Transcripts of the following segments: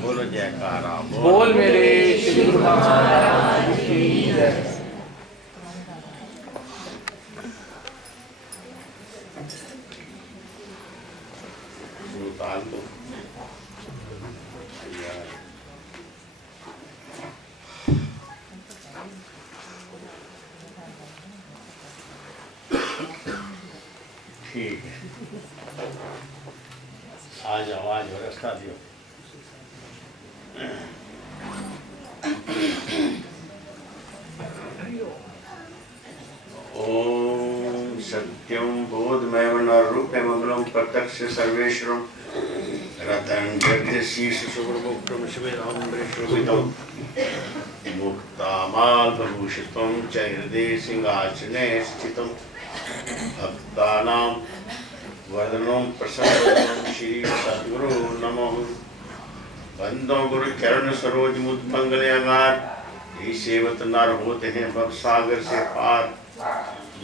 बोलो जयकारा बोल मेरे श्री गुरु महाराज की जय। ताल दो। ठीक है, आ जाओ आ जाओ, रास्ता दियो। ओम सत्यम बोधमय रूपे मंगलम प्रत्यक्ष सर्वेश्वरम रतन जगदीश सुब्रमुक्तम शिवेदाम्बरेश्वरम मुक्तामाल भूषितम च हृदय सिंहासने स्थितम भक्तानां वरदनम प्रसन्नम श्री सद्गुरु नमः। बंदों गुरु चरण सरोज मुद मंगल अगार, ये सेवत नर होते हैं भव सागर से पार।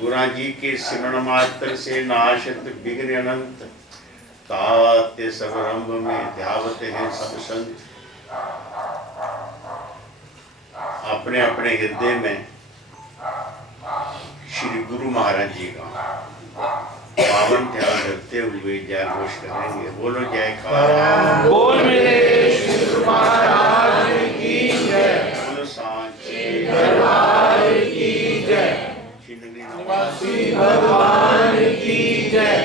गुरा जी के सिमरण मात्र से नाशत विघ्न अनंत, ताते सब रंभ में ध्यावते हैं सब संत। अपने अपने हृदय में श्री गुरु महाराज जी का पावन ध्यान रखते हुए जय घोष करेंगे। बोलो जयकारा बोल मेरे श्री गुरु महाराज की जय। बोलो सांचे दरबार की जय। निवासी भगवान की जय।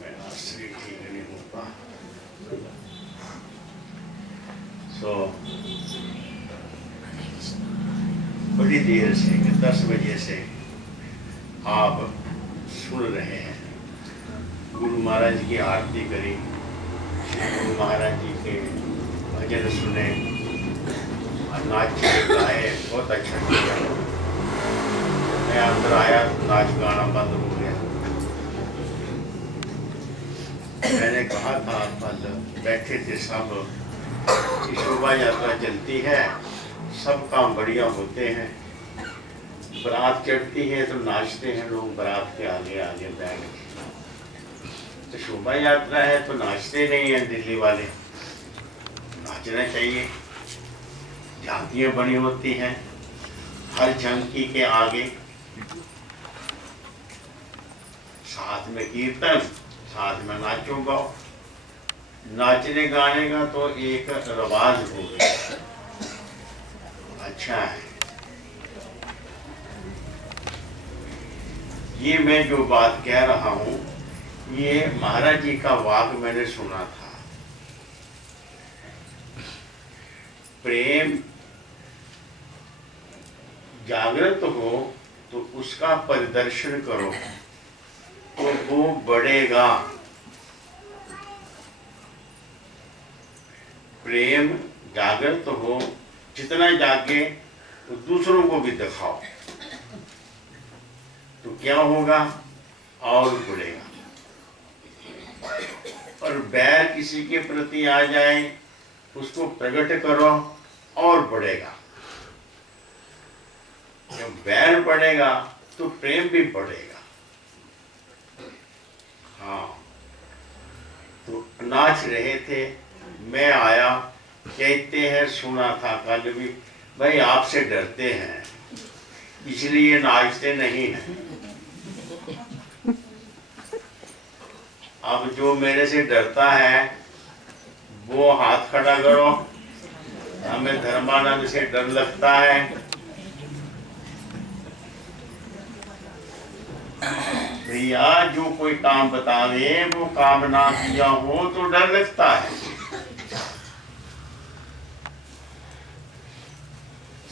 मेरा श्री ठीक नहीं होता। सो बड़ी देर से 10 बजे से आप सुन रहे हैं, गुरु महाराज की आरती करी, गुरु महाराज जी के भजन सुने, नाचे गाए, बहुत अच्छा किया। मैं अंदर आया तो नाच गाना बंद हो गया। मैंने कहा था कल बैठे थे सब, शोभा यात्रा चलती है, सब काम बढ़िया होते हैं, बारात चढ़ती है तो नाचते हैं लोग बारात के आगे आगे बैठ के। तो शोभा यात्रा है तो नाचते नहीं हैं दिल्ली वाले, नाचना चाहिए। झांकियाँ बनी होती हैं, हर झांकी के आगे साथ में कीर्तन, साथ में नाचो गाओ। नाचने गाने का तो एक रवाज हो गया, अच्छा है। ये मैं जो बात कह रहा हूँ, ये महाराज जी का वाक मैंने सुना था। प्रेम जागृत हो तो उसका परिदर्शन करो तो वो बढ़ेगा। प्रेम जागृत हो, जितना जागे तो दूसरों को भी दिखाओ तो क्या होगा, और बढ़ेगा। और बैर किसी के प्रति आ जाए, उसको प्रकट करो और बढ़ेगा। जब बैर बढ़ेगा तो प्रेम भी बढ़ेगा। हाँ, तो नाच रहे थे, मैं आया, कहते हैं सुना था कल भी, भाई आपसे डरते हैं इसलिए नाचते नहीं हैं। अब जो मेरे से डरता है वो हाथ खड़ा करो। हमें धर्मानंद से डर लगता है। भैया जो कोई काम बतावे वो काम ना किया हो तो डर लगता है।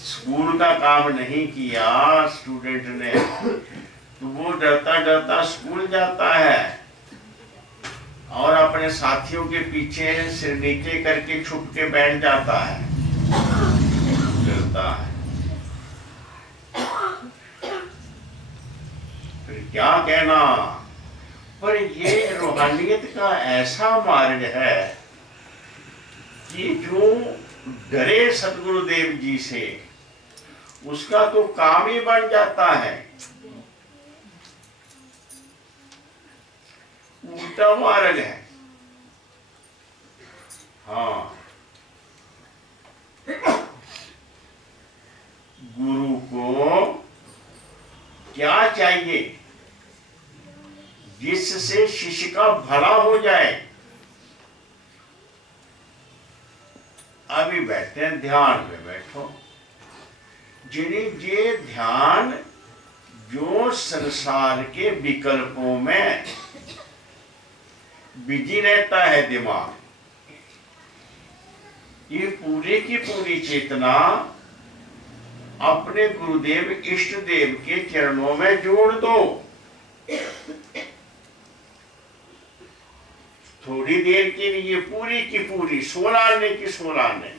स्कूल का काम नहीं किया स्टूडेंट ने तो वो डरता डरता स्कूल जाता है और अपने साथियों के पीछे सिर नीचे करके छुप के बैठ जाता है, डरता है। फिर क्या कहना, पर ये रूहानियत का ऐसा मार्ग है कि जो डरे सतगुरुदेव जी से उसका तो काम ही बन जाता है। उल्टा मार्ग है। हाँ, गुरु को क्या चाहिए जिससे शिष्य का भला हो जाए। अभी बैठते हैं, ध्यान में बैठो। जिन्हें ये ध्यान जो संसार के विकल्पों में बिजी रहता है दिमाग, ये पूरी की पूरी चेतना अपने गुरुदेव इष्ट देव के चरणों में जोड़ दो। थोड़ी देर के लिए पूरी की पूरी 16 आने की 16 आने।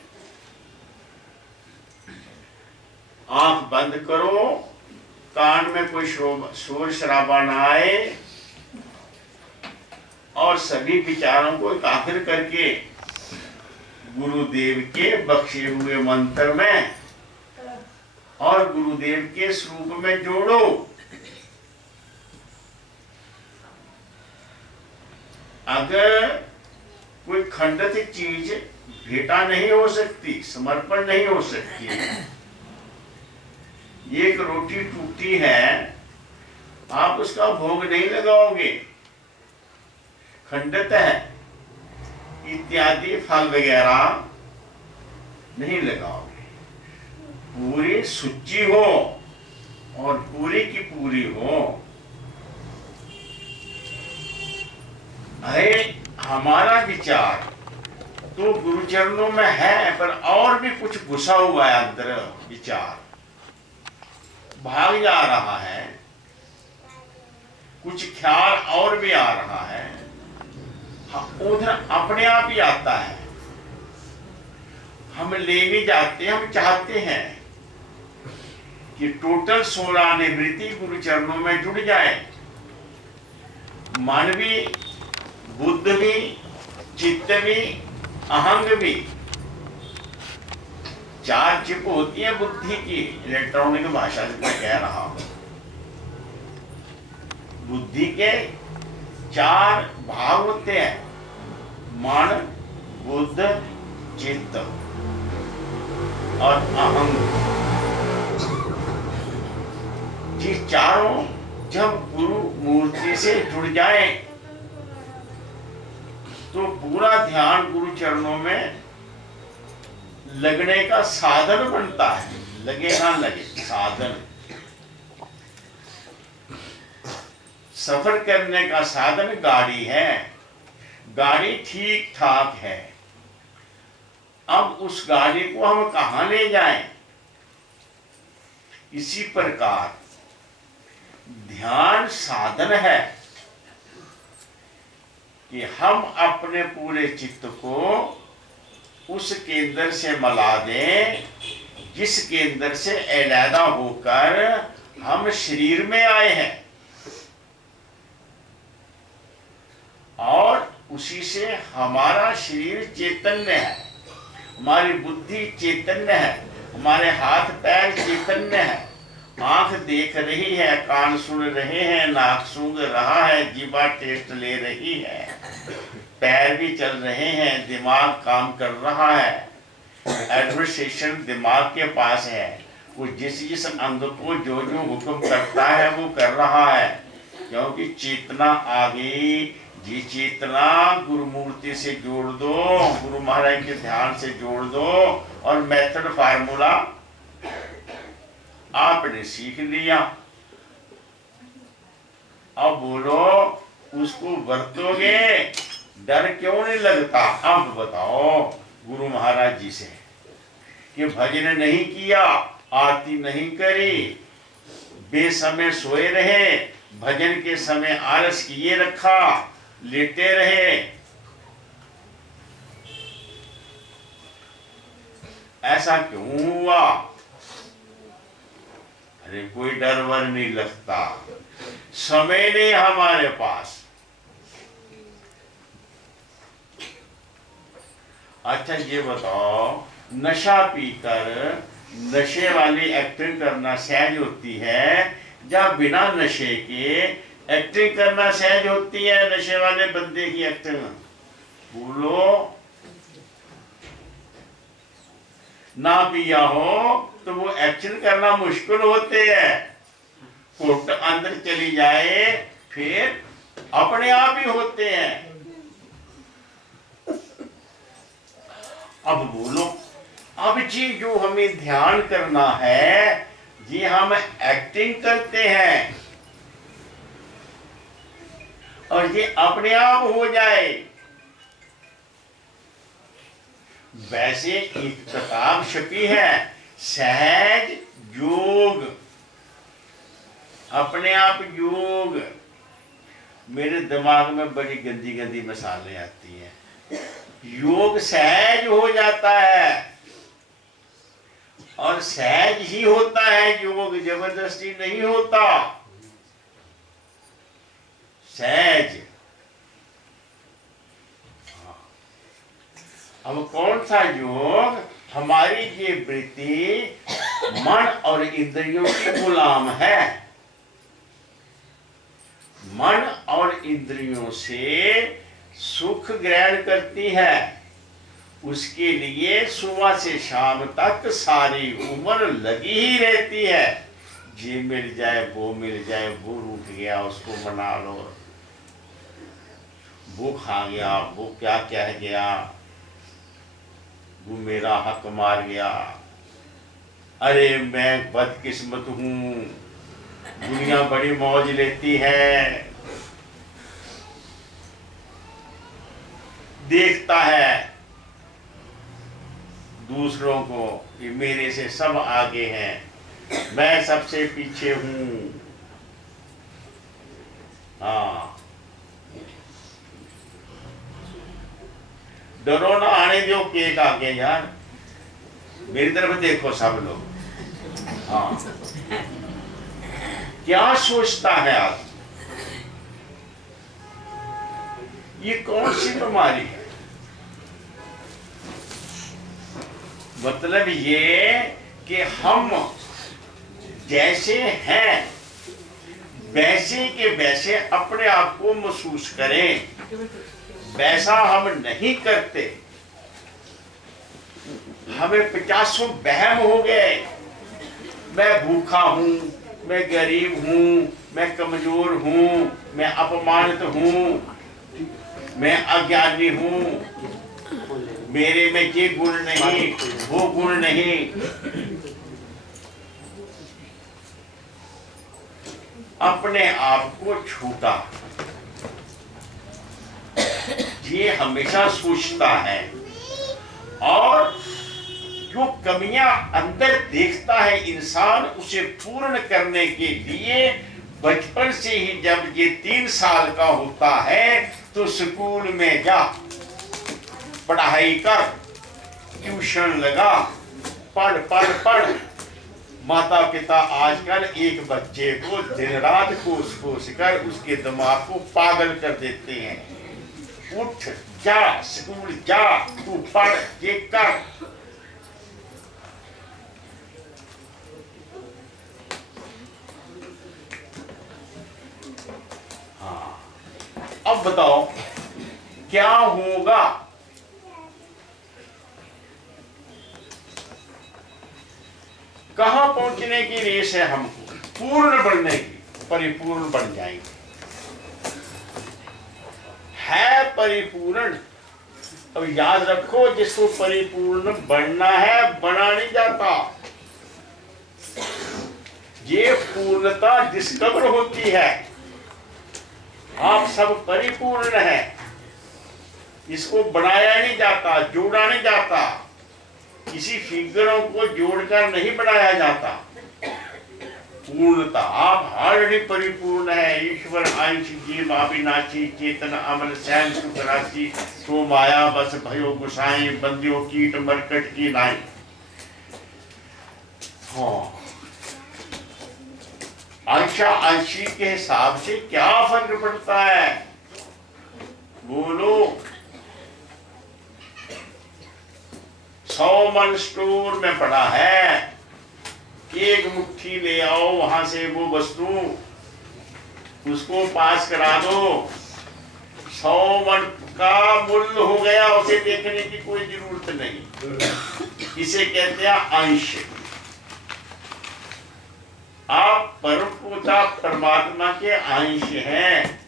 आंख बंद करो, कान में कोई शोर शराबा ना आए, और सभी विचारों को एकाग्र करके गुरुदेव के बख्शे हुए मंत्र में और गुरुदेव के स्वरूप में जोड़ो। अगर कोई खंडित चीज भेंटा नहीं हो सकती, समर्पण नहीं हो सकती, एक रोटी टूटी है, आप उसका भोग नहीं लगाओगे, खंडित है इत्यादि फल वगैरह नहीं लगाओगे। पूरी सुच्ची हो और पूरी की पूरी हो। अरे हमारा विचार तो गुरु चरणों में है, पर और भी कुछ घुसा हुआ है अंदर, विचार भाग जा रहा है, कुछ ख्याल और भी आ रहा है, उधर अपने आप ही आता है। हम ले नहीं जाते, हम चाहते हैं कि टोटल 16 निवृत्ति गुरु चरणों में जुड़ जाए। मन भी, बुद्ध भी, चित्त भी, अहंग भी। 4 चिप होती है बुद्धि की, इलेक्ट्रॉनिक भाषा से मैं कह रहा हूं। बुद्धि के 4 भाग होते हैं, मन, बुद्ध, चित्त और अहंग। ये चारों जब गुरु मूर्ति से जुड़ जाए तो पूरा ध्यान गुरु चरणों में लगने का साधन बनता है। लगे ना लगे, साधन। सफर करने का साधन गाड़ी है, गाड़ी ठीक ठाक है। अब उस गाड़ी को हम कहां ले जाएं? इसी प्रकार ध्यान साधन है कि हम अपने पूरे चित्त को उस केंद्र से मिला दें जिस केंद्र से अलहदा होकर हम शरीर में आए हैं, और उसी से हमारा शरीर चैतन्य है, हमारी बुद्धि चैतन्य है, हमारे हाथ पैर चैतन्य है। आंख देख रही है, कान सुन रहे हैं, नाक सूंघ रहा है, जीवा टेस्ट ले रही है, पैर भी चल रहे हैं, दिमाग काम कर रहा है, एडमिनिस्ट्रेशन दिमाग के पास है। वो जिस अंग को जो हुक्म करता है वो कर रहा है, क्योंकि चेतना आ गई। जी चेतना गुरु मूर्ति से जोड़ दो, गुरु महाराज के ध्यान से जोड़ दो, और मेथड फार्मूला आपने सीख लिया। अब बोलो, उसको बरतोगे, डर क्यों नहीं लगता? अब बताओ गुरु महाराज जी से कि भजन नहीं किया, आरती नहीं करी, बेसमय सोए रहे, भजन के समय आलस किए रखा, लेटे रहे, ऐसा क्यों हुआ? अरे कोई डर वर नहीं लगता, समय नहीं हमारे पास। अच्छा ये बताओ, नशा पीकर नशे वाली एक्टिंग करना सहज होती है, या बिना नशे के एक्टिंग करना सहज होती है नशे वाले बंदे की एक्टिंग। बोलो, ना पिया हो तो वो एक्शन करना मुश्किल होते हैं। कोट अंदर चली जाए फिर अपने आप ही होते हैं। अब बोलो, अब जी जो हमें ध्यान करना है, जी हम एक्टिंग करते हैं और ये अपने आप हो जाए। वैसे एक किताब छपी है, सहज योग, अपने आप योग। मेरे दिमाग में बड़ी गंदी गंदी मिसालें आती हैं। योग सहज हो जाता है और सहज ही होता है योग, जबरदस्ती नहीं होता। सहज। अब कौन सा योग? हमारी ये वृत्ति मन और इंद्रियों की गुलाम है। मन और इंद्रियों से सुख ग्रहण करती है। उसके लिए सुबह से शाम तक सारी उम्र लगी ही रहती है। ये मिल जाए, वो मिल जाए, वो रूठ गया उसको मना लो, वो खा गया, वो क्या कह गया, वो मेरा हक मार गया, अरे मैं बदकिस्मत हूं, दुनिया बड़ी मौज लेती है। देखता है दूसरों को कि मेरे से सब आगे हैं, मैं सबसे पीछे हूं। हाँ, डरो ना आने दो केक आगे यार, मेरी तरफ देखो सब लोग। हाँ, क्या सोचता है आप? ये कौन सी बीमारी है? मतलब ये कि हम जैसे हैं वैसे के वैसे अपने आप को महसूस करें, वैसा हम नहीं करते। हमें 50 वहम हो गए। मैं भूखा हूं, मैं गरीब हूं, मैं कमजोर हूं, मैं अपमानित हूं, मैं अज्ञानी हूं, मेरे में ये गुण नहीं, वो गुण नहीं। अपने आप को छूटा, ये हमेशा सोचता है। और जो कमियां अंदर देखता है इंसान, उसे पूर्ण करने के लिए बचपन से ही जब ये 3 साल का होता है तो स्कूल में जा, पढ़ाई कर, ट्यूशन लगा, पढ़ पढ़ पढ़। माता पिता आजकल एक बच्चे को दिन रात कोस कोस कर उसके दिमाग को पागल कर देते हैं। उठ जा, स्कूल जा, तू पढ़, ये कर। हाँ, अब बताओ क्या होगा? कहां पहुंचने की रेस है हमको? पूर्ण बनने की, परिपूर्ण बन जाएंगे। है परिपूर्ण। अब याद रखो, जिसको परिपूर्ण बनना है बना नहीं जाता। ये पूर्णता डिस्कवर होती है। आप सब परिपूर्ण हैं, इसको बनाया नहीं जाता, जोड़ा नहीं जाता। किसी फिगरों को जोड़कर नहीं बनाया जाता। पूर्णता, आप ऑलरेडी परिपूर्ण है। ईश्वर अंश जीव अविनाशी, चेतन अमल सैन सुख राशि, तो माया बस भयो गुसाई, बंदियों कीट मरकट की नाई। हाँ, अंशा अंशी के हिसाब से क्या फर्क पड़ता है? बोलो। 100 मन स्टोर में पड़ा है, एक मुट्ठी ले आओ वहां से वो वस्तु, उसको पास करा दो, 100 मन का मूल्य हो गया, उसे देखने की कोई जरूरत नहीं। इसे कहते हैं अंश। आप परम पिता परमात्मा के अंश हैं,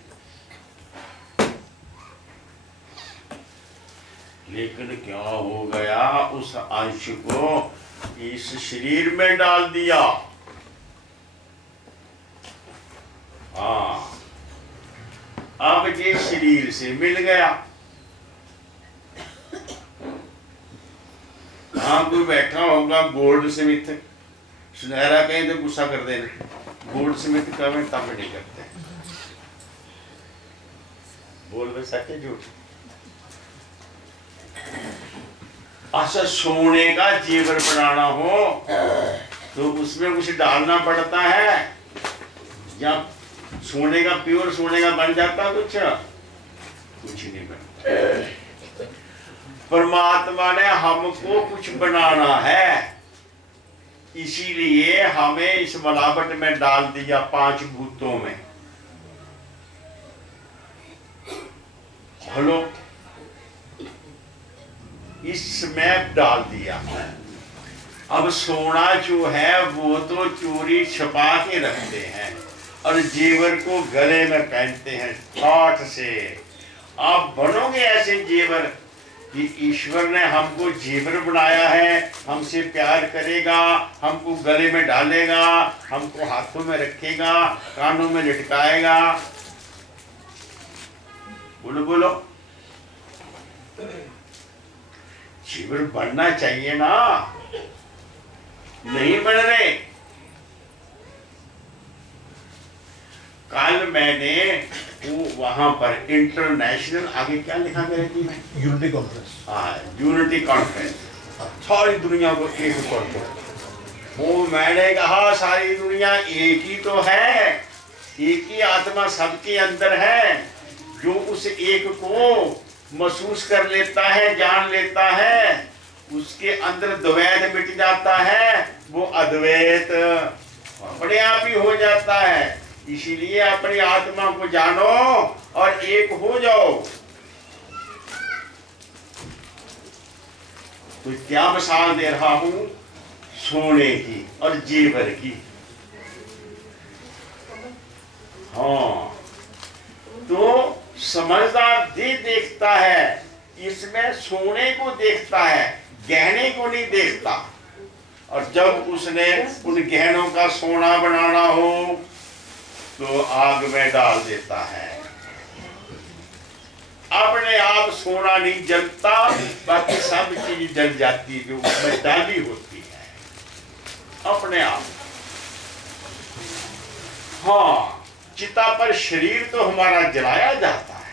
लेकिन क्या हो गया, उस अंश को इस शरीर में डाल दिया। हाँ, अब ये शरीर से मिल गया। हाँ, कोई बैठा होगा गोल्ड स्मिथ, सुनहरा कहीं तो गुस्सा कर देना, गोल्ड स्मिथ का मैं तब नहीं करते, बोल दे सके झूठ। अच्छा, सोने का जेवर बनाना हो तो उसमें कुछ डालना पड़ता है, या सोने का प्योर सोने का बन जाता कुछ नहीं बनता। परमात्मा ने हमको कुछ बनाना है, इसीलिए हमें इस मिलावट में डाल दिया 5 भूतों में। हेलो, इसमें डाल दिया। अब सोना जो है वो तो चोरी छुपा के रखते हैं और जेवर को गले में पहनते हैं ठाठ से। आप बनोगे ऐसे जेवर कि ईश्वर ने हमको जेवर बनाया है, हमसे प्यार करेगा, हमको गले में डालेगा, हमको हाथों में रखेगा, कानों में लटकाएगा। बोलो बोलो, जेवर बनना चाहिए ना, नहीं बन रहे। कल मैंने वो वहां पर इंटरनेशनल, आगे क्या लिखा गया जी, यूनिटी कॉन्फ्रेंस। हाँ, यूनिटी कॉन्फ्रेंस, सारी दुनिया को एक कॉन्फ्रेंस। वो मैंने कहा सारी दुनिया एक ही तो है, एक ही आत्मा सबके अंदर है। जो उस एक को महसूस कर लेता है, जान लेता है, उसके अंदर द्वैत मिट जाता है, वो अद्वैत अपने आप ही हो जाता है। इसीलिए अपनी आत्मा को जानो और एक हो जाओ। तो क्या मिसाल दे रहा हूं, सोने की और जेवर की। हाँ, तो समझदार देखता है, इसमें सोने को देखता है, गहने को नहीं देखता। और जब उसने उन गहनों का सोना बनाना हो तो आग में डाल देता है। अपने आप सोना नहीं जलता, बाकी सब चीज जल जाती है जो उसमें डाली होती है अपने आप। हाँ, चिता पर शरीर तो हमारा जलाया जाता है,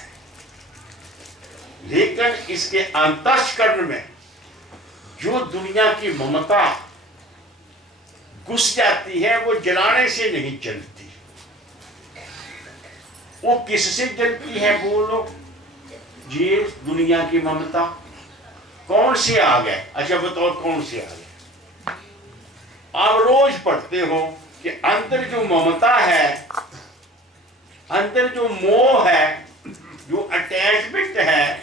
लेकिन इसके अंतःकरण में जो दुनिया की ममता घुस जाती है वो जलाने से नहीं जलती। वो किससे जलती है बोलो? ये दुनिया की ममता। कौन से आ गए? अच्छा बताओ कौन से आ गए? आप रोज पढ़ते हो कि अंदर जो ममता है, अंदर जो मोह है, जो अटैचमेंट है,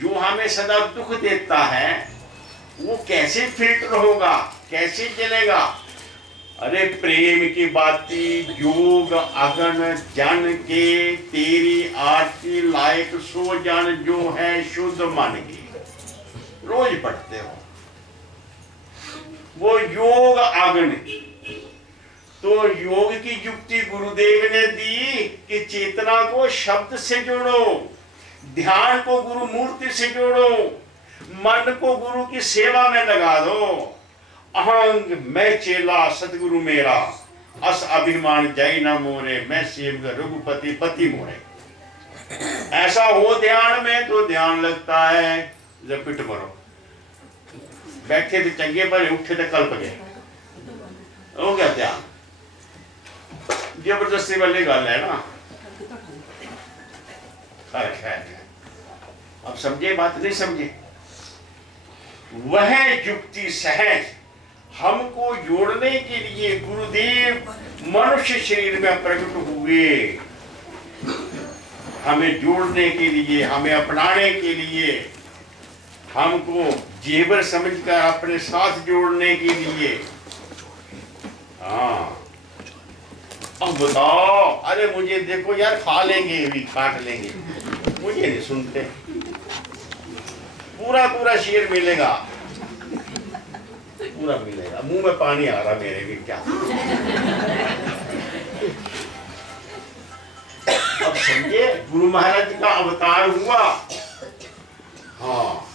जो हमें सदा दुख देता है, वो कैसे फिल्टर होगा, कैसे जलेगा? अरे प्रेम की बाती जोग अगन जन के, तेरी आरती लायक सो जन जो है शुद्ध मन की। रोज पढ़ते हो वो योग अग्नि। तो योग की युक्ति गुरुदेव ने दी कि चेतना को शब्द से जोड़ो, ध्यान को गुरु मूर्ति से जोड़ो, मन को गुरु की सेवा में लगा दो। अहंग मैं चेला सतगुरु मेरा, अस अभिमान जय न मोरे, मैं सेवक रघुपति पति मोरे। ऐसा हो ध्यान में तो ध्यान लगता है जब पिट मरो। बैठे थे चंगे पर, उठे थे कल्प गए, हो गया ध्यान। जबरदस्ती वाली गल है ना। अब समझे बात? नहीं समझे? वह युक्ति सहज हमको जोड़ने के लिए गुरुदेव मनुष्य शरीर में प्रकट हुए हमें जोड़ने के लिए, हमें अपनाने के लिए, हमको जेवर समझकर अपने साथ जोड़ने के लिए। हाँ, अब बताओ, अरे मुझे देखो यार, खा लेंगे भी, काट लेंगे, मुझे नहीं सुनते। पूरा पूरा शेर मिलेगा, पूरा मिलेगा। मुंह में पानी आ रहा मेरे भी, क्या अब समझे, गुरु महाराज का अवतार हुआ। हाँ,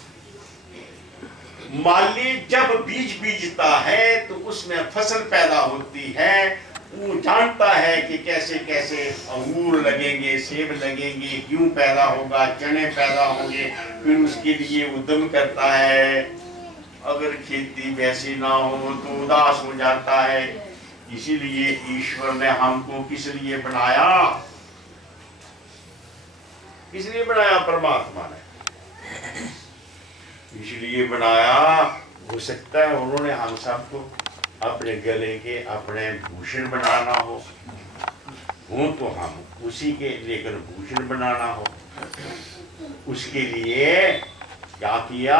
माली जब बीज बीजता है तो उसमें फसल पैदा होती है। वो जानता है कि कैसे कैसे अंगूर लगेंगे, सेब लगेंगे, क्यों पैदा होगा, चने पैदा होंगे, फिर उसके लिए उद्यम करता है। अगर खेती वैसी ना हो तो उदास हो जाता है। इसीलिए ईश्वर ने हमको किस लिए बनाया? किस लिए बनाया? परमात्मा ने इसलिए बनाया। हो सकता है उन्होंने हम सबको अपने गले के अपने भूषण बनाना हो तो हम उसी के लेकर भूषण बनाना हो। उसके लिए क्या किया?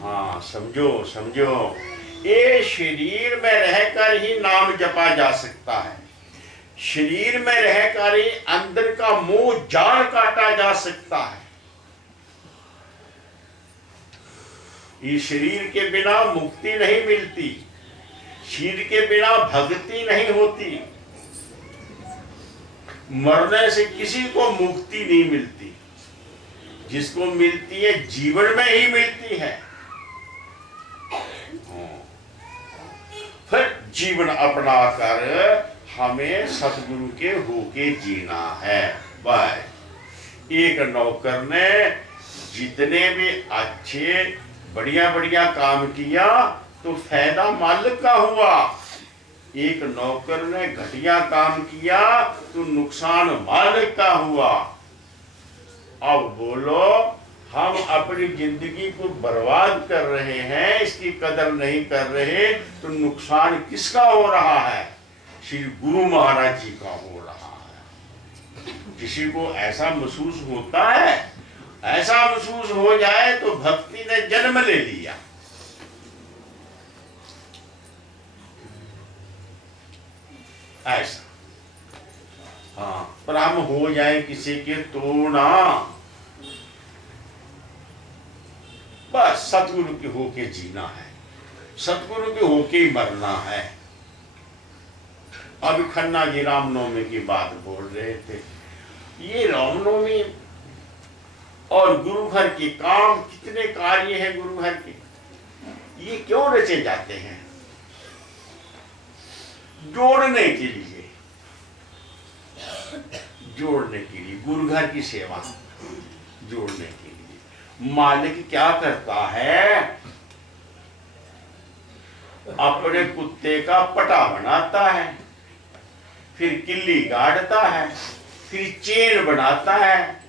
हाँ, समझो समझो, ये शरीर में रहकर ही नाम जपा जा सकता है। शरीर में रहकर ही अंदर का मोह जाल काटा जा सकता है। इस शरीर के बिना मुक्ति नहीं मिलती, शरीर के बिना भक्ति नहीं होती, मरने से किसी को मुक्ति नहीं मिलती। जिसको मिलती है जीवन में ही मिलती है। फिर जीवन अपना कर हमें सतगुरु के होके जीना है। बस एक नौकर ने जितने भी अच्छे बढ़िया बढ़िया काम किया तो फायदा मालिक का हुआ। एक नौकर ने घटिया काम किया तो नुकसान मालिक का हुआ। अब बोलो, हम अपनी जिंदगी को बर्बाद कर रहे हैं, इसकी कदर नहीं कर रहे, तो नुकसान किसका हो रहा है? श्री गुरु महाराज जी का हो रहा है। किसी को ऐसा महसूस होता है, ऐसा महसूस हो जाए तो भक्ति ने जन्म ले लिया। ऐसा, हाँ, पर हम हो जाए किसी के तो ना, बस सतगुरु के होके जीना है, सतगुरु के होके ही मरना है। अभी खन्ना जी रामनवमी की बात बोल रहे थे। ये रामनवमी और गुरु घर के काम, कितने कार्य हैं गुरु घर के, ये क्यों रचे जाते हैं? जोड़ने के लिए, जोड़ने के लिए, गुरु घर की सेवा जोड़ने के लिए। मालिक क्या करता है? अपने कुत्ते का पटा बनाता है, फिर किल्ली गाड़ता है, फिर चेन बनाता है,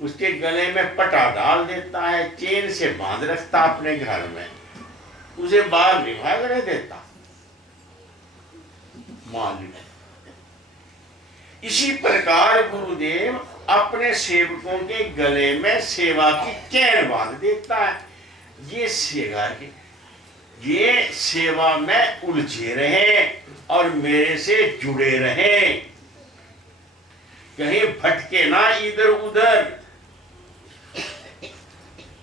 उसके गले में पटा डाल देता है, चेन से बांध रखता अपने घर में, उसे बाहर नहीं भागने देता मालिक। इसी प्रकार गुरुदेव अपने सेवकों के गले में सेवा की चैन बांध देता है। ये सेवा में उलझे रहे और मेरे से जुड़े रहे, कहीं भटके ना इधर उधर।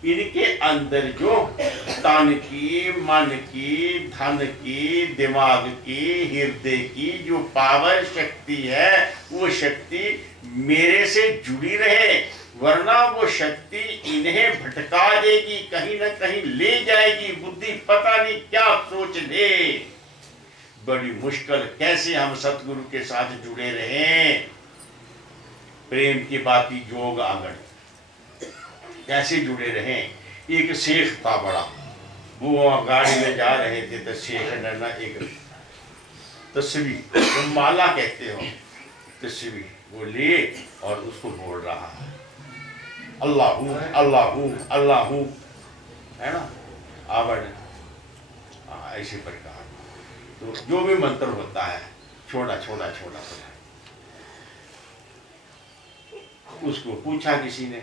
इनके अंदर जो तन की, मन की, धन की, दिमाग की, हृदय की जो पावर शक्ति है, वो शक्ति मेरे से जुड़ी रहे, वरना वो शक्ति इन्हें भटका देगी, कहीं ना कहीं ले जाएगी। बुद्धि पता नहीं क्या सोच ले। बड़ी मुश्किल, कैसे हम सतगुरु के साथ जुड़े रहें? प्रेम की बाती जोग आगड़, कैसे जुड़े रहें? एक शेख था बड़ा, वो गाड़ी में जा रहे थे तो शेख ने ना एक तस्वीर, जो माला कहते हो, तस्वीर वो ले और उसको बोल रहा है, अल्लाहू अल्लाहू अल्लाहू, है ना, आवड़। ऐसे प्रकार तो जो भी मंत्र होता है, छोटा छोटा छोटा छोटा, उसको पूछा किसी ने,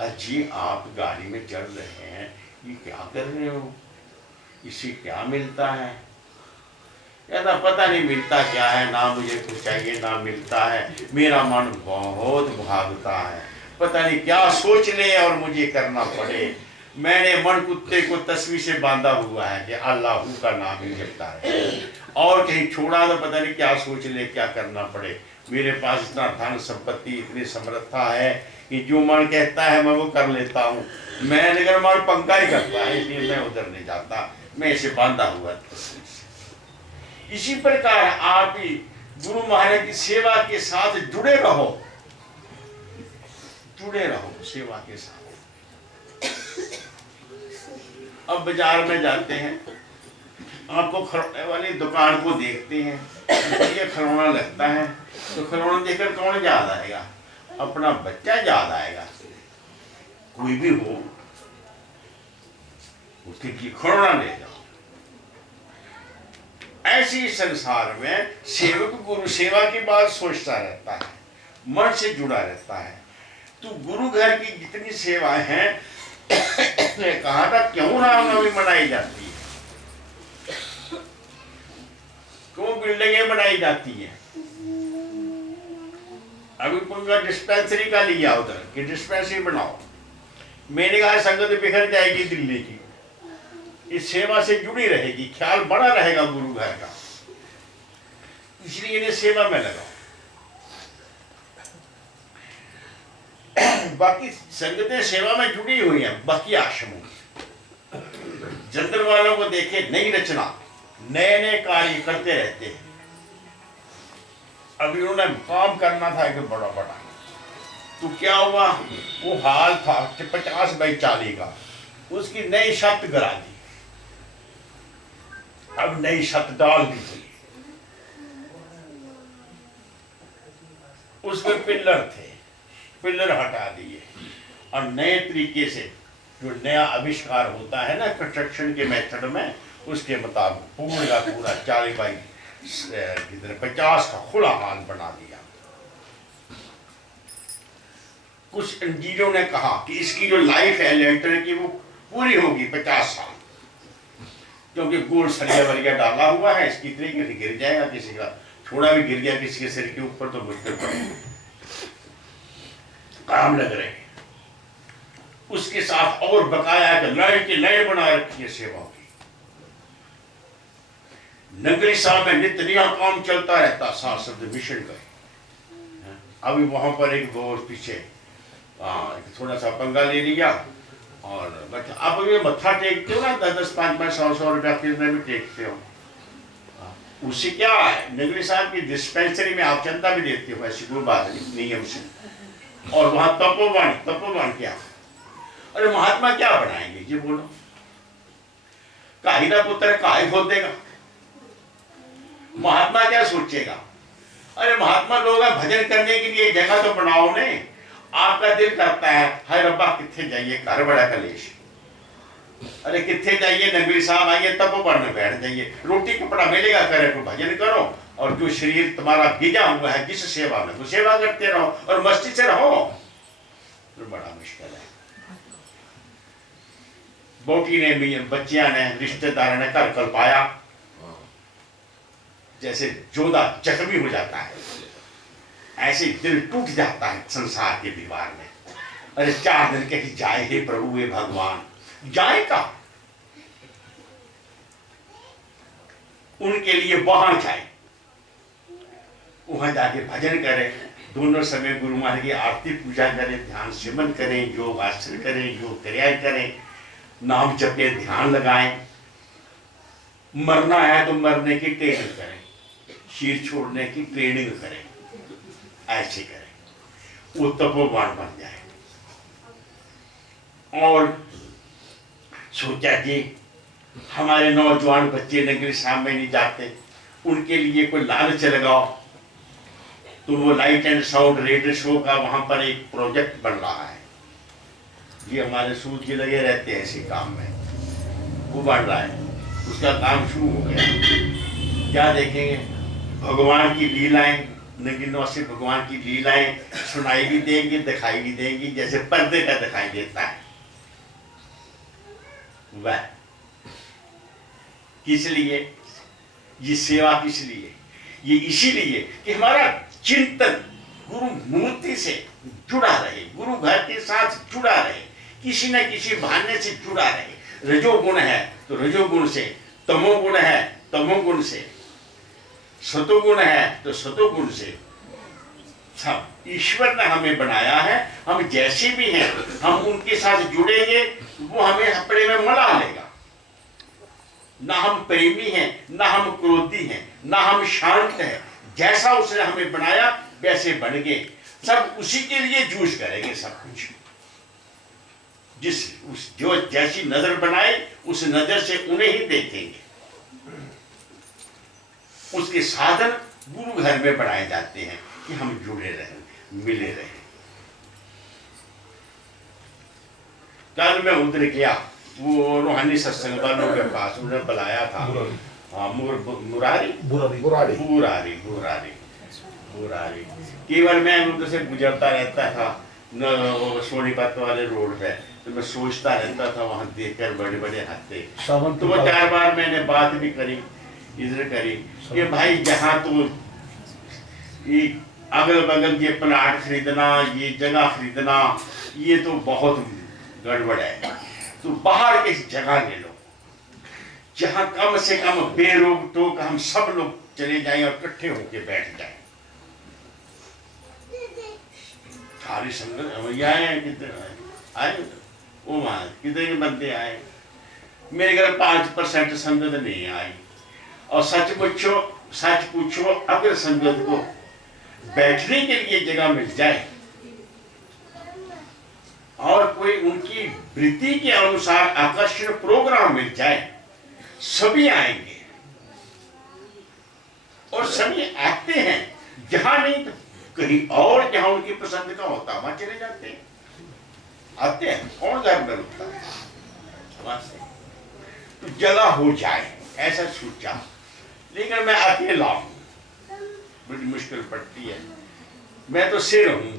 अजी आप गाड़ी में चढ़ रहे हैं, ये क्या कर रहे हो, इससे क्या मिलता है? कहता पता नहीं मिलता क्या है, ना मुझे कुछ चाहिए ना मिलता है, मेरा मन बहुत भागता है, पता नहीं क्या सोच ले और मुझे करना पड़े। मैंने मन कुत्ते को तस्वीर से बांधा हुआ है कि अल्लाह का नाम ही जपता है, और कहीं छोड़ा तो पता नहीं क्या सोच ले, क्या करना पड़े। मेरे पास इतना धन संपत्ति, इतनी समर्था है कि जो मन कहता है मैं वो कर लेता हूँ। मैं अगर मन पंखा ही करता है, इसलिए मैं उधर नहीं जाता, मैं इसे बांधा हुआ तस्वीर से। इसी प्रकार आप भी गुरु महाराज की सेवा के साथ जुड़े रहो, जुड़े रहो सेवा के साथ। अब बाजार में जाते हैं, आपको खिलौने वाली दुकान को देखते हैं, ये खिलौना लगता है तो खिलौना देखकर कौन याद आएगा? अपना बच्चा याद आएगा। कोई भी हो उसके लिए खिलौना ले जाओ। ऐसी संसार में सेवक गुरु सेवा की बात सोचता रहता है, मन से जुड़ा रहता है। तो गुरु घर की जितनी सेवाएं हैं, कहा था क्यों रामनवमी मनाई जाती है, क्यों बिल्डिंगें बनाई जाती हैं? अभी पंगा डिस्पेंसरी का लिया उधर कि डिस्पेंसरी बनाओ, मैंने कहा संगत बिखर जाएगी दिल्ली की, इस सेवा से जुड़ी रहेगी, ख्याल बड़ा रहेगा गुरु घर का, इसलिए इन्हें सेवा में लगाओ। बाकी संगतें सेवा में जुड़ी हुई हैं, बाकी आश्रमों जंतर वालों को देखे, नई रचना, नए नए कार्य करते रहते हैं। अभी उन्होंने काम करना था एक बड़ा बड़ा, तो क्या हुआ, वो हाल था 50 बाई 40 का, उसकी नई छत गिरा दी, अब नई छत डाल दी गई, उसमें पिलर थे, पिलर हटा दिए और नए तरीके से जो नया आविष्कार होता है ना कंस्ट्रक्शन के मेथड में, उसके मुताबिक पूरा का पूरा 40 बाई 50 का खुला हाल बना दिया। कुछ इंजीनियरों ने कहा कि इसकी जो लाइफ है लेंटर की वो पूरी होगी 50 साल, क्योंकि गोल सरिया वरिया डाला हुआ है, इसकी तरीके से गिर जाएगा, किसी का थोड़ा भी गिर गया किसी के सिर के ऊपर तो मुश्किल पड़ेगी, काम लग रहे हैं। उसके साथ और बकाया कि लाइन की लाइन बना रखी है सेवा की। नगरी साहब में नित्य नया काम चलता रहता, सांसद मिशन का। अभी वहां पर एक वो पीछे थोड़ा सा पंगा ले लिया, और आप अभी मत्था टेकते हो ना, 10-10, 5-5, 100 रुपया फिर में भी टेकते हो। उससे क्या है, नगरी साहब की डिस्पेंसरी में आप चंदा भी देते हो, ऐसी कोई बात नहीं, नियम से। और वहां तपोवन क्या, अरे महात्मा क्या बनाएंगे जी, बोलो? काहे का पुत्र काहे खोदेगा, महात्मा क्या सोचेगा? अरे महात्मा लोग भजन करने के लिए जगह तो बनाओ ने। आपका दिल करता है हाय रब्बा किथे जाइए, घर बड़ा कलेश, अरे किथे जाइए, नगरी साहब आइए, तपोवन में बैठ जाइए, रोटी कपड़ा मिलेगा, करे तो भजन करो, और जो शरीर तुम्हारा गिजा हुआ है जिस सेवा में, वो सेवा करते रहो और मस्ती से रहो, तो बड़ा मुश्किल है। बोटी ने भी, बच्चियां ने, रिश्तेदारों ने घर कल पाया, जैसे जोधा जख्मी हो जाता है, ऐसे दिल टूट जाता है संसार के दीवार में। अरे 4 दिन कहीं जाए हे प्रभु, हे भगवान, जाएगा उनके लिए वहां जाए, वहां जाके भजन करें, दोनों समय गुरु महाराज की आरती पूजा करें, ध्यान सिमरन करें, योग आसन करें, योग क्रियाएं करें, नाम जपे, ध्यान लगाएं। मरना है तो मरने की ट्रेनिंग करें, शीर छोड़ने की ट्रेनिंग करें, ऐसे करें, वो तपोवन बन जाए। और सोचा कि हमारे नौजवान बच्चे नगरी साहब में नहीं जाते, उनके लिए कोई लालच लगाओ। तो वो light and sound radio show का वहां पर एक प्रोजेक्ट बन रहा है, ये हमारे सूद जी लगे रहते हैं इसी काम में, वो बन रहा है, उसका काम शुरू हो गया। क्या देखेंगे, भगवान की लीलाएं नगीनों से भगवान की लीलाएं सुनाई भी देंगी, दिखाई भी देंगी, जैसे पर्दे का दिखाई देता है। वह किस लिए ये सेवा, किस लिए ये? इसीलिए कि हमारा चिंतन गुरु मूर्ति से जुड़ा रहे, गुरु घर के साथ जुड़ा रहे, किसी न किसी बहाने से जुड़ा रहे। रजोगुण है तो रजोगुण से, तमोगुण है तमोगुण से, सतोगुण है तो सतोगुण से। सब ईश्वर ने हमें बनाया है, हम जैसे भी हैं हम उनके साथ जुड़ेंगे, वो हमें अपने में मिला लेगा। ना हम प्रेमी हैं, ना हम क्रोधी हैं, ना हम शांत हैं। जैसा उसने हमें बनाया वैसे बन गए, सब उसी के लिए जूझ करेंगे सब कुछ। जो जैसी नजर बनाए उस नजर से उन्हें ही देखेंगे। उसके साधन गुरु घर में बनाए जाते हैं कि हम जुड़े रहें, मिले रहें। कल मैं उधर गया, वो रूहानी सत्संग वालों के पास, उन्हें बुलाया था। हाँ, मुरारी केवल मैं उधर से गुजरता रहता था न, सोनीपत वाले रोड पे, तो मैं सोचता रहता था वहां देखकर बड़े बड़े हाथे। तो वो 4 बार मैंने बात भी करी, इधर करी कि भाई जहाँ तो ये अगल बगल ये प्लाट खरीदना, ये जगह खरीदना, ये तो बहुत गड़बड़ है। तो बाहर की जगह ले लो जहाँ कम से कम बेरोक टोक हम सब लोग चले जाएं और इकट्ठे होके बैठ जाएं। सारी संगत आए, कितने आए, वो वहां कितने के बंदे आए। मेरे घर 5% संगत नहीं आई। और सच पूछो अगर संगत को बैठने के लिए जगह मिल जाए और कोई उनकी वृत्ति के अनुसार आकर्षण प्रोग्राम मिल जाए, सभी आएंगे और सभी आते हैं। जहां नहीं तो कहीं और, जहां उनकी पसंद का होता वहां चले जाते हैं, आते हैं। कौन घर में रुकता है वहां से? तो जगह हो जाए ऐसा सोचा, लेकिन मैं अकेला हूं, बड़ी मुश्किल पड़ती है। मैं तो सिर हूं,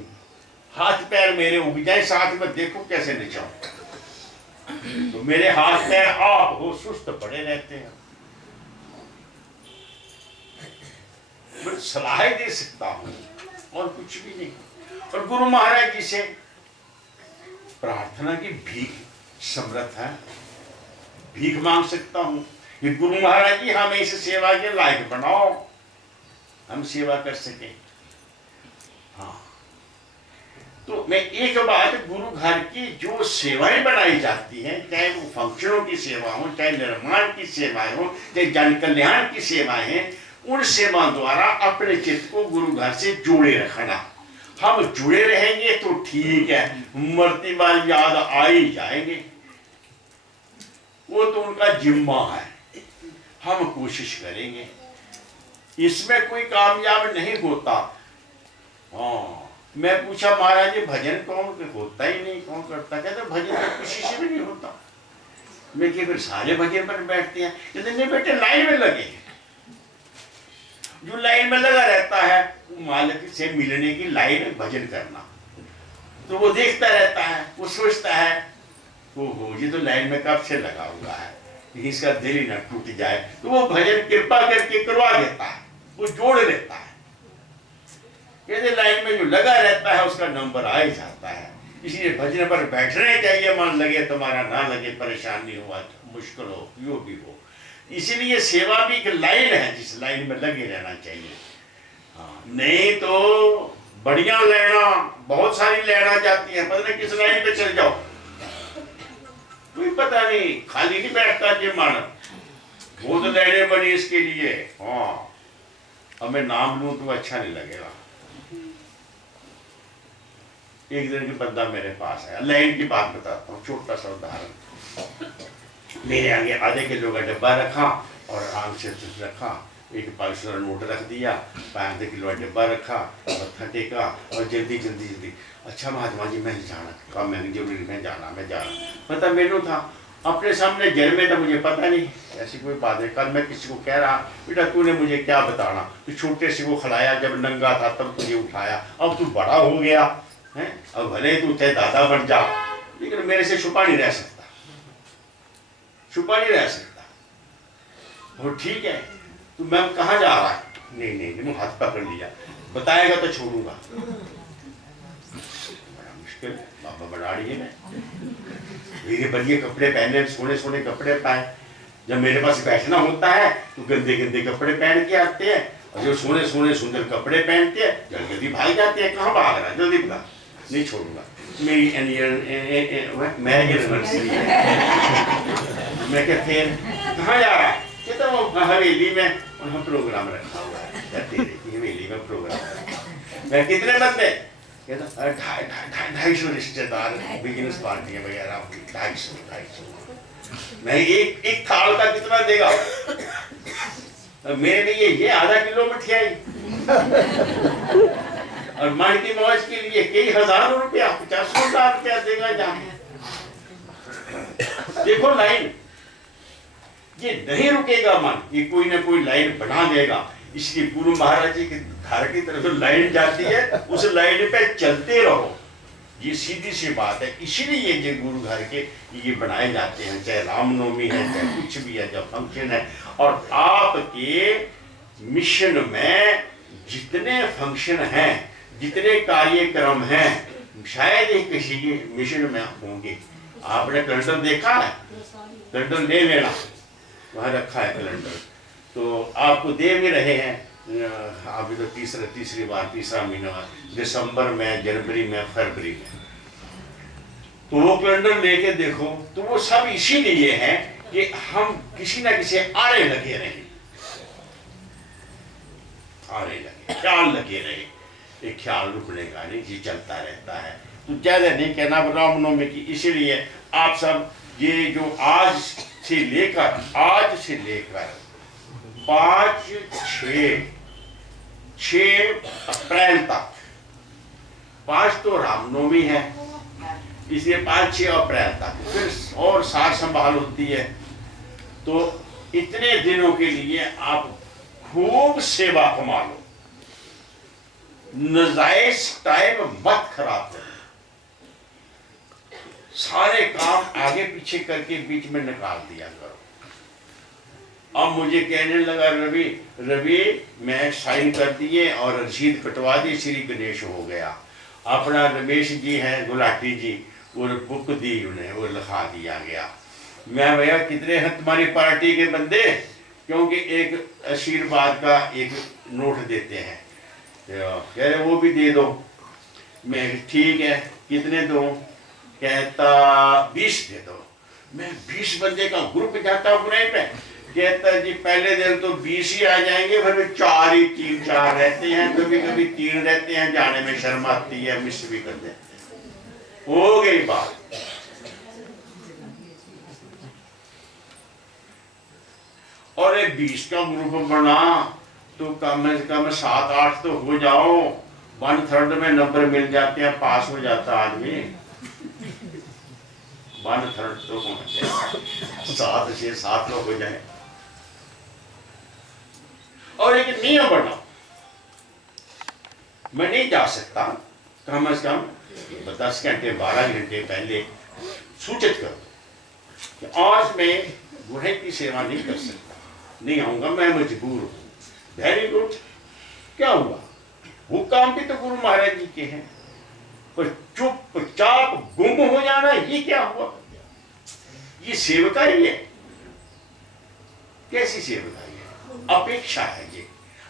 हाथ पैर मेरे उग जाए साथ में, देखो कैसे नचाऊं। तो मेरे हाथ पैर आप हो सुस्त पड़े रहते हैं। मैं सलाह दे सकता हूं और कुछ भी नहीं। और गुरु महाराज जी से प्रार्थना की भीख समर्थ है, भीख मांग सकता हूं कि गुरु महाराज जी हमें इस सेवा के लायक बनाओ, हम सेवा कर सके। हाँ, तो मैं एक बात, गुरु घर की जो सेवाएं बनाई जाती हैं, चाहे वो फंक्शनों की सेवा हो, चाहे निर्माण की सेवाएं हो, चाहे जन कल्याण की सेवाएं हैं, उन सेवाओं द्वारा अपने चित्त को गुरु घर से जोड़े रखना। हम जुड़े रहेंगे तो ठीक है, मरती बार याद आ ही जाएंगे, वो तो उनका जिम्मा है। हम कोशिश करेंगे, इसमें कोई कामयाब नहीं होता। हाँ, मैं पूछा महाराज जी भजन कौन होता ही नहीं, कौन करता? कहते भजन तो किसी से भी नहीं होता। मैं कि फिर सारे भजन पर बैठते हैं? कहते नहीं बेटे, लाइन में लगे। जो लाइन में लगा रहता है वो मालिक से मिलने की लाइन में भजन करना, तो वो देखता रहता है, वो सोचता है ओहो ये तो लाइन में कब से लगा हुआ है, इसका दिल ही न टूट जाए। तो वो भजन कृपा करके करवा देता है, वो जोड़ लेता है। कहते लाइन में जो लगा रहता है उसका नंबर आ ही जाता है। इसलिए भजन पर बैठने चाहिए, मन लगे तुम्हारा, ना लगे परेशानी हो, मुश्किल हो, जो भी हो। इसीलिए सेवा भी एक लाइन है, जिस लाइन में लगे रहना चाहिए। हाँ, नहीं तो बढ़िया लेना, बहुत सारी लेना जाती है, पता नहीं किस लाइन पे चल जाओ, कोई पता नहीं, खाली नहीं बैठता जी मन, वो तो लेने बनी इसके लिए। हाँ, अब मैं नाम लूं तो अच्छा नहीं लगेगा। एक दिन की बंदा मेरे पास है, लाइन की बात बताता हूँ, छोटा सा उदाहरण। मेरे आगे आधे किलो का डब्बा रखा और आराम से रखा, एक 500 नोट रख दिया, आधे किलो का डब्बा रखा, मत्था टेका और जल्दी अच्छा महात्मा जी मैं जाना, काम मैं जरूरी, मैं जाना। पता मेनू था अपने सामने जन्मे तो मुझे पता नहीं, ऐसी कोई बात है। कल मैं किसी को कह रहा, बेटा तूने मुझे क्या बताना, तू छोटे से को खिलाया, जब नंगा था तब तुझे उठाया, अब तू बड़ा हो गया है, अब भले तू चाहे दादा बन जा, लेकिन मेरे से छुपा नहीं रह सकता, छुपा नहीं रह सकता। और ठीक है, तू मैं कहाँ जा रहा है? नहीं नहीं नहीं, हाथ पकड़ लिया, बताएगा तो छोड़ूंगा। बड़ा मुश्किल, बाबा बना रही है। मेरे बढ़िया कपड़े पहने, सोने सोने कपड़े पाए, जब मेरे पास बैठना होता है तो गंदे गंदे कपड़े पहन के आते हैं, और जो सोने सोने सुंदर कपड़े पहनते हैं जल्दी जल्दी भाग जाते हैं। कहाँ भाग रहा है, जल्दी भाग, नहीं छोड़ूंगा। मेरी मैरिज एनिवर्सरी है। मैं क्या फिर कहाँ जा रहा है? कहता वो हवेली में वहाँ प्रोग्राम रखा हुआ है, जाते रहती हवेली में प्रोग्राम। मैं कितने बंदे? कहता 250 रिश्तेदार, बिजनेस पार्टियाँ वगैरह, 250। मैं एक थाल का कितना देगा? मेरे लिए ये आधा किलो मठियाई, और मन की मौज के लिए कई हजारों रुपया, 50 लाख रुपया देगा जाने। देखो लाइन, ये नहीं रुकेगा मन, ये कोई ना कोई लाइन बना देगा। इसलिए गुरु महाराज जी के घर की तरफ लाइन जाती है, उस लाइन पे चलते रहो, ये सीधी सी बात है। इसीलिए ये गुरु घर के ये बनाए जाते हैं, चाहे रामनवमी है, चाहे कुछ भी है, जब फंक्शन है। और आपके मिशन में जितने फंक्शन हैं, जितने कार्यक्रम हैं, शायद ही किसी के मिशन में होंगे। आपने कैलेंडर देखा है? कैलेंडर ले लेना, वहाँ रखा है कैलेंडर, तो आपको दे भी रहे हैं। अभी तो तीसरा महीना, दिसंबर में, जनवरी में, फरवरी में, तो वो कैलेंडर लेके देखो, तो वो सब इसीलिए है कि हम किसी ना किसी आड़े लगे रहे, आड़े लगे, ख्याल लगे रहे। एक ख्याल रुकने का नहीं, जी चलता रहता है। तो ज्यादा नहीं कहना रामनवमी की। इसीलिए आप सब ये जो आज से लेकर 5-6 अप्रैल तक, 5 तो रामनवमी है, इसलिए 5-6 अप्रैल तक फिर और सार संभाल होती है। तो इतने दिनों के लिए आप खूब सेवा कमा लो, नजायज टाइम मत खराब करो, सारे काम आगे पीछे करके बीच में निकाल दिया करो। अब मुझे कहने लगा रवि मैं साइन कर दिए और रसीद कटवा दी, श्री गणेश हो गया। अपना रमेश जी हैं गुलाटी जी, और बुक दी उन्हें, वो लिखा दिया गया। मैं भैया कितने हैं तुम्हारी पार्टी के बंदे? क्योंकि एक आशीर्वाद का एक नोट देते हैं, कह रहे वो भी दे दो। मैं ठीक है, कितने दो? कहता 20 दे दो। मैं 20 बंदे का ग्रुप जाता हूँ पे, कहता जी पहले दिन तो 20 ही आ जाएंगे, फिर 3-4 रहते हैं, कभी कभी 3 रहते हैं, जाने में शर्म आती है, मिस भी कर देते हैं। हो गई बात। और एक 20 का ग्रुप बना तो कम से कम 7-8 तो हो जाओ, 1/3 में नंबर मिल जाते हैं, पास हो जाता आदमी। 1/3 तो होना चाहिए, 7 से 7 तो हो जाए। और एक नियम बनाओ, मैं नहीं जा सकता, कम से कम 10 घंटे 12 घंटे पहले सूचित करो कि आज मैं गुरु की सेवा नहीं कर सकता, नहीं आऊंगा, मैं मजबूर हूं। वेरी गुड, क्या हुआ? वो काम भी तो गुरु महाराज जी के हैं, पर चुपचाप गुम हो जाना, ये क्या हुआ? ये सेवकाई है? कैसी सेवकाई है? अपेक्षा है ये।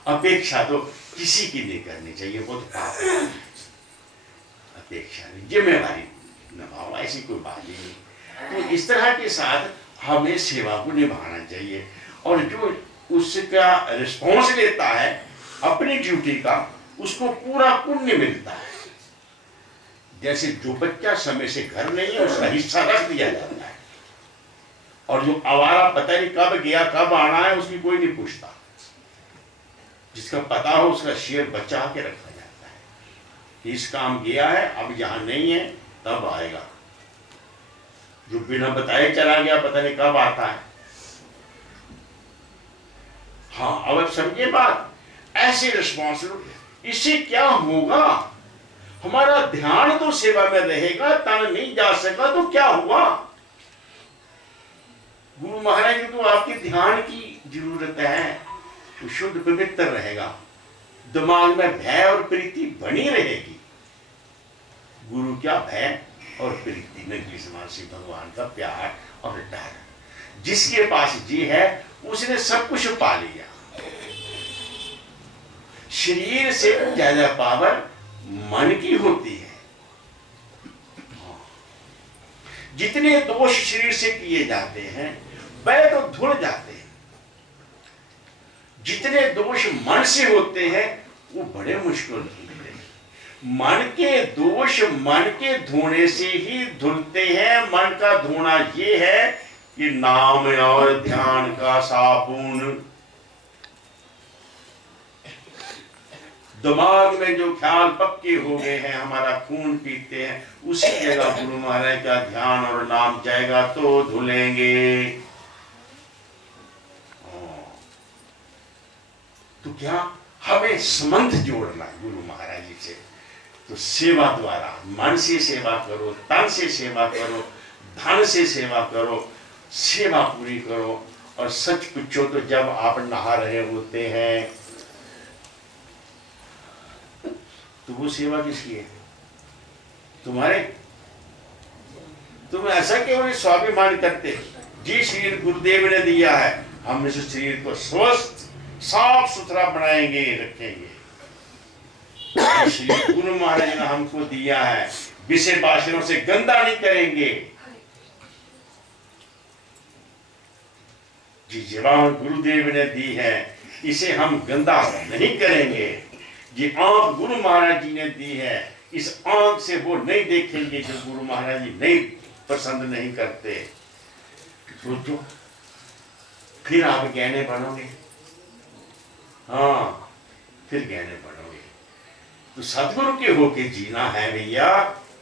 अपेक्षा तो किसी की नहीं करनी चाहिए, बहुत पाप है। अपेक्षा नहीं, जिम्मेवारी निभाओ, ऐसी कोई बात ही नहीं। तो इस तरह के साथ हमें सेवा को निभाना चाहिए, और जो उसका रिस्पॉन्स लेता है अपनी ड्यूटी का, उसको पूरा पुण्य मिलता है। जैसे जो बच्चा समय से घर नहीं है, उसका हिस्सा रख दिया जाता है, और जो आवारा पता नहीं कब गया कब आना है, उसकी कोई नहीं पूछता। जिसका पता हो उसका शेयर बचा के रखा जाता है। इस काम गया है, अब यहाँ नहीं है, तब आएगा। जो बिना बताए चला गया पता नहीं कब आता है। हाँ, अब आप समझिए बात, ऐसी रिस्पॉन्सिबिलिटी। इससे क्या होगा, हमारा ध्यान तो सेवा में रहेगा, तन नहीं जा सका तो क्या हुआ। गुरु महाराज जी को आपके ध्यान की जरूरत है, तो शुद्ध पवित्र रहेगा, दिमाग में भय और प्रीति बनी रहेगी। गुरु क्या, भय और प्रीति, नकली समाज से भगवान का प्यार और डर। जिसके पास जी है उसने सब कुछ पा लिया। शरीर से ज्यादा पावर मन की होती है। जितने दोष शरीर से किए जाते हैं वह तो धुल जाते हैं, जितने दोष मन से होते हैं वो बड़े मुश्किल धुलते हैं। मन के दोष मन के धोने से ही धुलते हैं। मन का धोना ये है कि नाम और ध्यान का साबुन। दिमाग में जो ख्याल पक्के हो गए हैं, हमारा खून पीते हैं, उसी जगह गुरु महाराज का ध्यान और नाम जाएगा तो धुलेंगे। तो क्या हमें संबंध जोड़ना गुरु महाराज जी से, तो सेवा द्वारा मन से सेवा करो, तन से सेवा करो, धन से सेवा करो, सेवा पूरी करो। और सच पूछो तो जब आप नहा रहे होते हैं तो वो सेवा किसकी है? तुम्हारे। तुम ऐसा क्यों स्वाभिमान करते? जी शरीर गुरुदेव ने दिया है, हम इस शरीर को स्वस्थ साफ सुथरा बनाएंगे, रखेंगे। शरीर गुरु महाराज ने हमको दिया है, विषय भाषणों से गंदा नहीं करेंगे। जी जवान गुरुदेव ने दी है, इसे हम गंदा नहीं करेंगे। ये आंख गुरु महाराज जी ने दी है, इस आंख से वो नहीं देखेंगे जो गुरु महाराज जी नहीं पसंद नहीं करते। सोचो, फिर आप गहने बनोगे। हाँ, फिर गहने बनोगे। तो सतगुरु के होके जीना है भैया।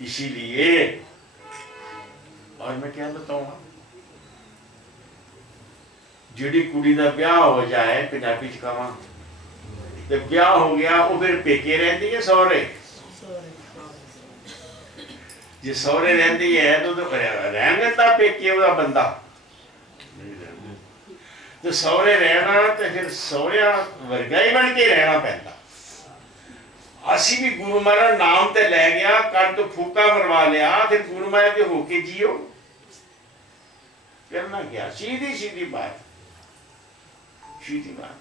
इसीलिए, और मैं क्या बताऊंगा, जिहड़ी कुड़ी दा ब्याह हो जाए पंजाबी च कहां, ते ब्याह हो गया वो फिर पेके रहती है सौरे। जे सौरे रहती है तो रहन देता पेके ਉਹਦਾ ਬੰਦਾ, तो सौरे रहना तो फिर सौरिया वर्गा ही बन के रहना पैंदा। असी भी गुरु महाराज नाम ते लै गया, कर तो फूका मरवा लिया, फिर गुरु महाराज के होके जियो, करना क्या? सीधी सीधी बात, सीधी बात।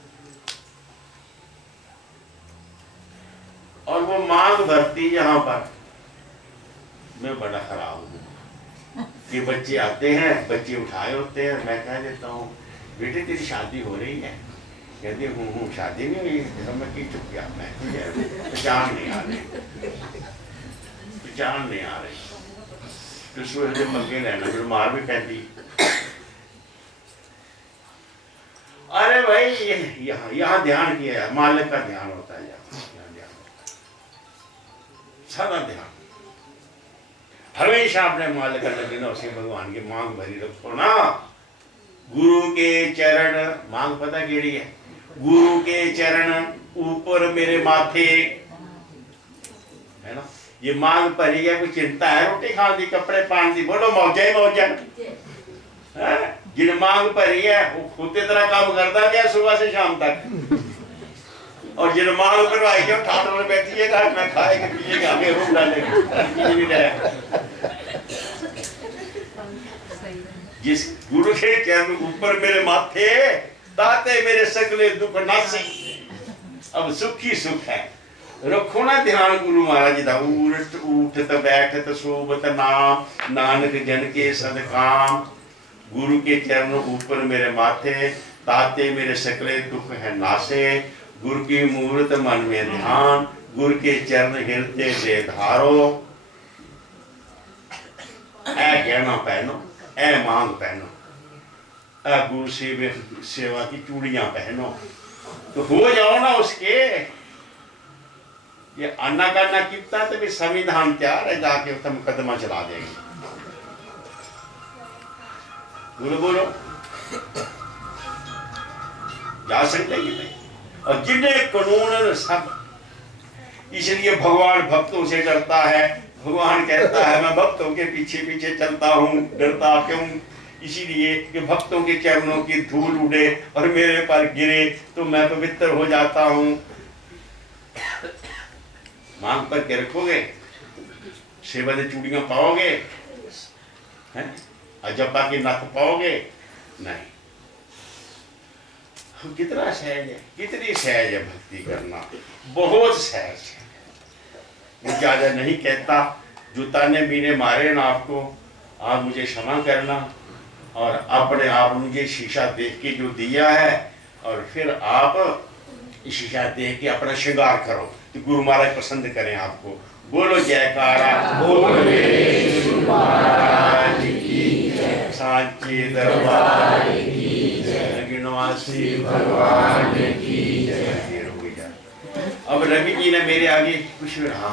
और वो मांग भरती यहाँ पर मैं बड़ा खराब हूँ कि बच्चे आते हैं, बच्चे उठाए होते हैं, मैं कह देता हूँ बेटे तेरी शादी हो रही है, कहती हूँ शादी नहीं हुई, तो मैं की चुप गया, मैं पहचान नहीं आ रही, पहचान नहीं आ रही। तो सूर्य मंगे लेना फिर मार भी कहती, अरे भाई यहाँ ध्यान किया है, मालिक का ध्यान होता है, सदा ध्यान हमेशा अपने मालिक का लगना, उसे भगवान की मांग भरी रखो ना। गुरु के चरण, मांग पता केड़ी है? गुरु के चरण ऊपर मेरे माथे, है ना? ये मांग भरी है, कोई चिंता है रोटी खाने की, कपड़े पहन की? बोलो मौजा ही मौजा। जिन मांग भरी है वो खुद तरह काम करता गया सुबह से शाम तक, और जिन मांग भरवाई जो ठाट में बैठिएगा, मैं खाएगा पिएगा, आगे रूम डालेगा। जिस गुरु के चरण ऊपर मेरे माथे, ताते मेरे सगले दुख नासे। अब सुखी सुख है, रखो ना ध्यान गुरु महाराज जी दा। उठ उठत बैठत सोबत नाम, नानक जन के सदकाम। गुरु के चरण ऊपर मेरे माथे, ताते मेरे सकले दुख है नासे। गुरु की मूर्त मन में ध्यान, गुरु के चरण हृदय से धारो। ऐ गहना पहनो, ऐ मांग पहनो, ऐ गुरु सेवा की चूड़ियां पहनो, तो हो जाओ ना उसके। ये आना करना कितना तो भी संविधान तैयार है, जाके मुकदमा चला देंगे। बोलो बोलो, जा सकते कि नहीं? और जिन्हें कानून सब, इसलिए भगवान भक्तों से डरता है। भगवान कहता है मैं भक्तों के पीछे पीछे चलता हूँ। डरता क्यों? इसीलिए कि भक्तों के चरणों की धूल उड़े और मेरे पर गिरे तो मैं पवित्र हो जाता हूँ। मांग पर के रखोगे, सेवा चूड़ियां पाओगे हैं, अजपा की नथ पाओगे नहीं। कितना सहज है, कितनी सहज है भक्ति करना, बहुत सहज है। मैं ज्यादा नहीं कहता, जो ताने बीने मारे ना आपको, आप मुझे क्षमा करना और अपने आप मुझे शीशा देख के जो दिया है, और फिर आप शीशा देख के अपना श्रृंगार करो तो गुरु महाराज पसंद करें आपको। बोलो जयकारा, सांचे दरबार की जय, गिनवासी भगवान की जय। अब रवि जी ने मेरे आगे कुछ रहा